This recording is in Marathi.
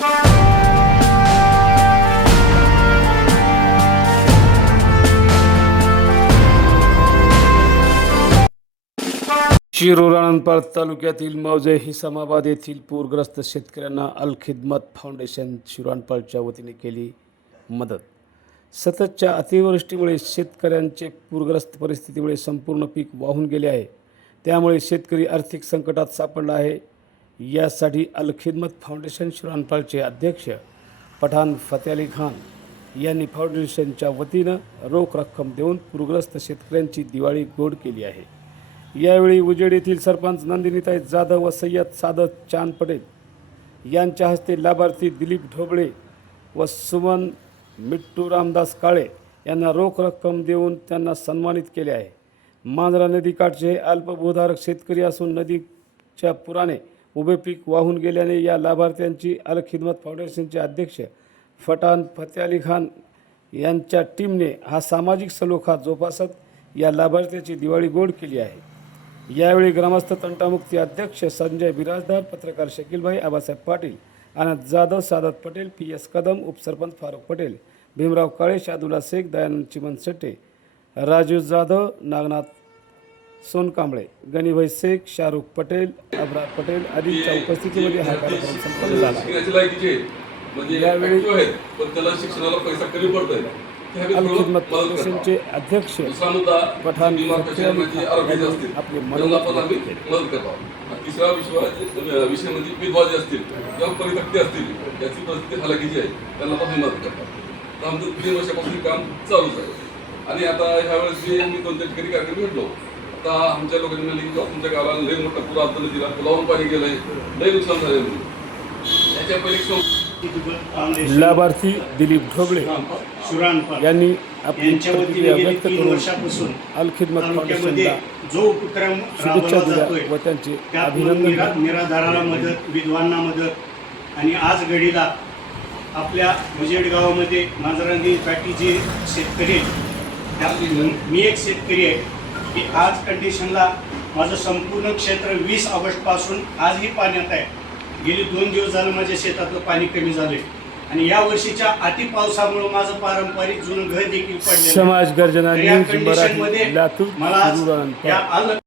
शिरूर तालुक्यातील मौजे हिसामाबाद येथील पूरग्रस्त शेतकऱ्यांना अल खिदमत फाउंडेशन शिराणपाळच्या वतीने केली मदत. सततच्या अतिवृष्टीमुळे शेतकऱ्यांचे पूरग्रस्त परिस्थितीमुळे संपूर्ण पीक वाहून गेले आहे. त्यामुळे शेतकरी आर्थिक संकटात सापडला आहे. यासाठी अल खिदमत फाउंडेशन शिराणपाळचे अध्यक्ष पठाण फते अली खान यांनी फाउंडेशनच्या वतीनं रोख रक्कम देऊन पूरग्रस्त शेतकऱ्यांची दिवाळी गोड केली आहे. यावेळी उजेड येथील सरपंच नंदिनीताई जाधव व सय्यद सादत चांद पटेल यांच्या हस्ते लाभार्थी दिलीप ढोबळे व सुमन मिट्टू रामदास काळे यांना रोख रक्कम देऊन त्यांना सन्मानित केले आहे. मांजरा नदीकाठचे अल्पभूधारक शेतकरी असून नदीच्या पुराने उभे पीक वाहून गेल्याने या लाभार्थ्यांची अल खिदमत फाउंडेशनचे अध्यक्ष फटान फते अली खान यांच्या टीमने हा सामाजिक सलोखा जोपासत या लाभार्थ्याची दिवाळी गोड केली आहे. यावेळी ग्रामस्थ तंटामुक्ती अध्यक्ष संजय बिराजदार पत्रकार शकीलभाई आबासाहेब पाटील आनंद जाधव सादत पटेल पी एस कदम उपसरपंच फारुख पटेल भीमराव काळे शादुला शेख दयानंद चिमन शेट्टे राजू जाधव नागनाथ सोनकांबळे गणिभाई शेख शाहरुख पटेल अबरार पटेल आदींच्या उपस्थितीमध्ये हा कार्यक्रम संपन्न झाला. म्हणजे यावेळी- आहेत पण त्याला शिक्षणाला पैसा कमी पडतोय अध्यक्ष पठाण म्हणजे आरोग्याचे असतील आपले मनोगत आम्ही करतो तिसरा विषय विषय म्हणजे विधवा जे असतील किंवा परिपक्ती असतील याची परिस्थिती हलाखीची आहे त्यांना पण मदत करतात तर आमचं तीन वर्षापासून काम चालूच आहे. आणि आता ह्यावेळेस मी जे आम्ही दोन तीन ठिकाणी कार्यक्रम भेटलो आता आमच्या लोकांनी म्हणले की "बाबा, तुमच्या गावाला लई मोठा पूर आला नदीला. पुलावून पाणी गेलंय. लई नुकसान झालंय म्हणून. त्याच्या पहिले एक सं- लाभार्थी दिलीप ढोबळे यांनी आपली यांच्या प्रतिक्रिया व्यक्त करून फाउंडेशनला जो उपक्रम शुभेच्छा दिल्या व त्यांचे अभिनंदन. निराधाराला मदत विधवांना मदत आणि आज घडीला आपल्या उजेड गावामध्ये मांजरांनी जे शेतकरी मी एक शेतकरी आहे. की आज कंडिशनला माझं संपूर्ण क्षेत्र वीस ऑगस्टपासून आजही पाण्यात आहे. गेली दोन दिवस झालं माझ्या शेतातलं पाणी कमी झालंय. आणि या वर्षीच्या अति पावसामुळे माझं पारंपरिक जुनं घर देखील पडलेलं आहे. समाज गर्जना मला या